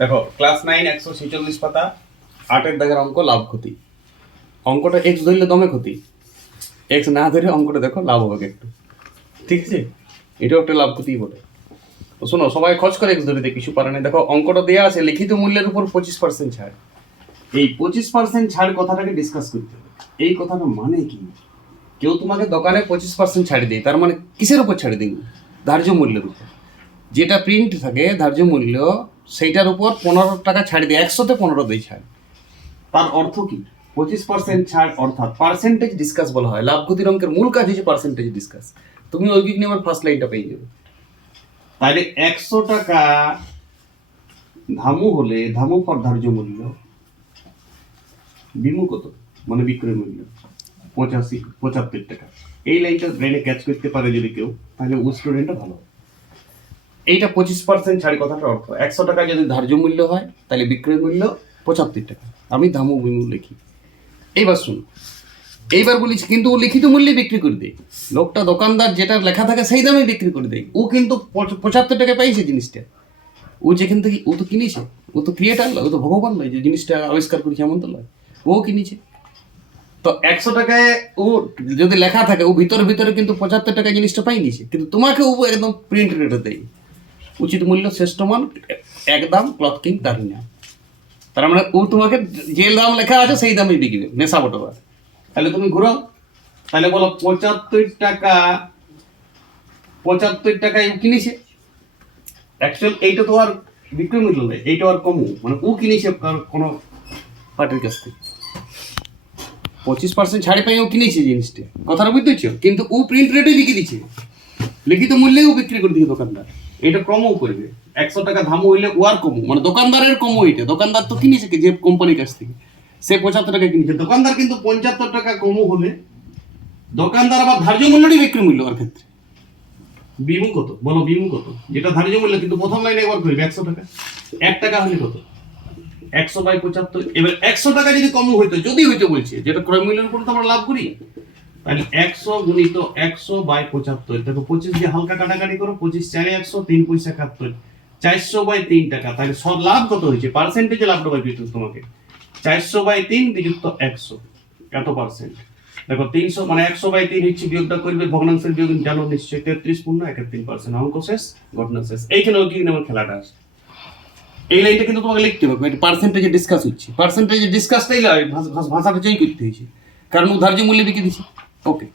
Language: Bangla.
দেখো ক্লাস 9 146 পাতা 8 দাগের অঙ্ক লাভ ক্ষতি। অঙ্কটা এক্স ধরলে দমে ক্ষতি, এক্স না ধরে অঙ্কটা দেখো লাভ হবে একটু, ঠিক আছে? এটাও একটা লাভ ক্ষতি বটে। তো শোনো, সবাই খরচ করে এক্স ধরে কিছু পারে না। দেখো অঙ্কটা দেওয়া আছে লিখিত মূল্যের উপর 25% ছাড়। এই 25% ছাড় কথাটাকে ডিসকাস করতে হবে। এই কথাটা মানে কি? কেউ তোমাকে দোকানে 25% ছাড় দেয়, তার মানে কিসের উপর ছাড় দিন? ধার্য মূল্যের উপর। যেটা প্রিন্ট থাকে ধার্য মূল্য, সেইটার উপর 15 টাকা ছাড় দিয়ে 100-তে 15 দেয় ছাড়। তার অর্থ কি? 25% ছাড় অর্থাৎ পার্সেন্টেজ ডিসকাস বলা হয়। লাভ ক্ষতির অঙ্কের মূল কাজ হচ্ছে পার্সেন্টেজ ডিসকাস। তুমি ওই নিয়ে আমার ফার্স্ট লাইনটা পেয়ে যাবে। তাহলে 100 টাকা ধামু হলে ধামু ফর ধার্য মূল্য, বিমু কত মানে বিক্রয় মূল্য 75 টাকা। এই লাইনটা ব্রেনে ক্যাচ করতে পারে যদি কেউ, তাহলে ও স্টুডেন্টটা ভালো। এইটা 25% ছাড় কথাটার অর্থ 100 টাকা যদি ধার্য মূল্য হয় তাহলে বিক্রয় মূল্য 75 টাকা। আমি ধামু বিমু লিখি। এইবার শুন, এইবার বলিস কিন্তু ও লিখিত মূল্যে বিক্রি করে দেয়। লোকটা দোকানদার যেটা লেখা থাকে সেই দামে বিক্রি করে দেয়। ও কিন্তু 75 টাকা পাইছে জিনিসটা। ও যেখান থেকে ও তো কিনেছে, ও তো ক্রিয়েটার নয়, ও তো ভগবান নয় যে জিনিসটা আবিষ্কার করেছে, এমন তো নয়। ও কিনেছে। তো 100 টাকায় ও যদি লেখা থাকে, ও ভিতরে ভিতরে কিন্তু 75 টাকা জিনিসটা পাই নিছে, কিন্তু তোমাকে ও একদম প্রিন্ট রেটে দেয়। উচিত মূল্য শ্রেষ্ঠ মান, একদম ক্লথ কিং তার না। তার মানে ও তোমাকে যে দাম লেখা আছে সেই দামে বিকবে, নেশা বটবার। তাহলে তুমি ঘুরাও, তাহলে বলো 75 টাকায় ও কিনেছে। অ্যাকচুয়াল এইটা তো আর বিক্রয় মূল্য নয়, এইটা আর কমও, মানে ও কিনেছে কোনো পার্টির কাছ থেকে 25% ছাড়ে পাই ও কিনেছে জিনিসটা, কথাটা বুঝতেছ? কিন্তু ও প্রিন্ট রেটে বিক্রি দিচ্ছে, লিখিত মূল্যেও বিক্রি করে দিচ্ছে দোকানদার। এটা কমও করবে। 100 টাকা ধামু হইলে ও আর কমও, মানে দোকানদারের কমও। এটা দোকানদার তো কিনেছে যে কোম্পানির কাছ থেকে, সে 75 টাকা কিনেছে, দোকানদার কিন্তু 75 টাকা কমও হলে দোকানদার আবার ধার্য মূল্যটাই বিক্রি মূল্য আর ক্ষেত্রে। বিমু কত বলো, বিমু কত? যেটা ধার্য মূল্য কিন্তু প্রথম লাইনে একবার করবে 100 টাকা। 1 টাকা হলে কত? 100/75। এবার 100 টাকা যদি কম হইতো, যদি হইতো বলছি, যেটা ক্রয় মূল্যের উপর তো আমরা লাভ করি, তাহলে 100 গুণিত 100/75। দেখো 25 দিয়ে হালকা কাটাকাটি করো, 25 4 100, 3 পয়সা 71, 400/3 টাকা। তাহলে সব লাভ কত হয়েছে? পার্সেন্টেজে লাভটা পাই দিত তোমাকে। 400/3 বিযুক্ত 100, এত পার্সেন্ট। দেখো 300 মানে 100/3 হচ্ছে, বিয়োগটা করবে, ভগ্নাংশের বিয়োগ জানো নিশ্চয়ই, 33.31%। অঙ্ক শেষ, ঘটনা শেষ। এইখানেও কি আমার খেলাটা আছে। এই লাইনটা কিন্তু তোমাকে লিখতে হবে, পার্সেন্টেজে ডিসকাস হচ্ছে। পার্সেন্টেজে ডিসকাসটাই ভাষাটা চেঞ্জ করতে হয়েছে, কারণ ও ধার্য মূল্যে বিক্রি দিচ্ছে। ওকে।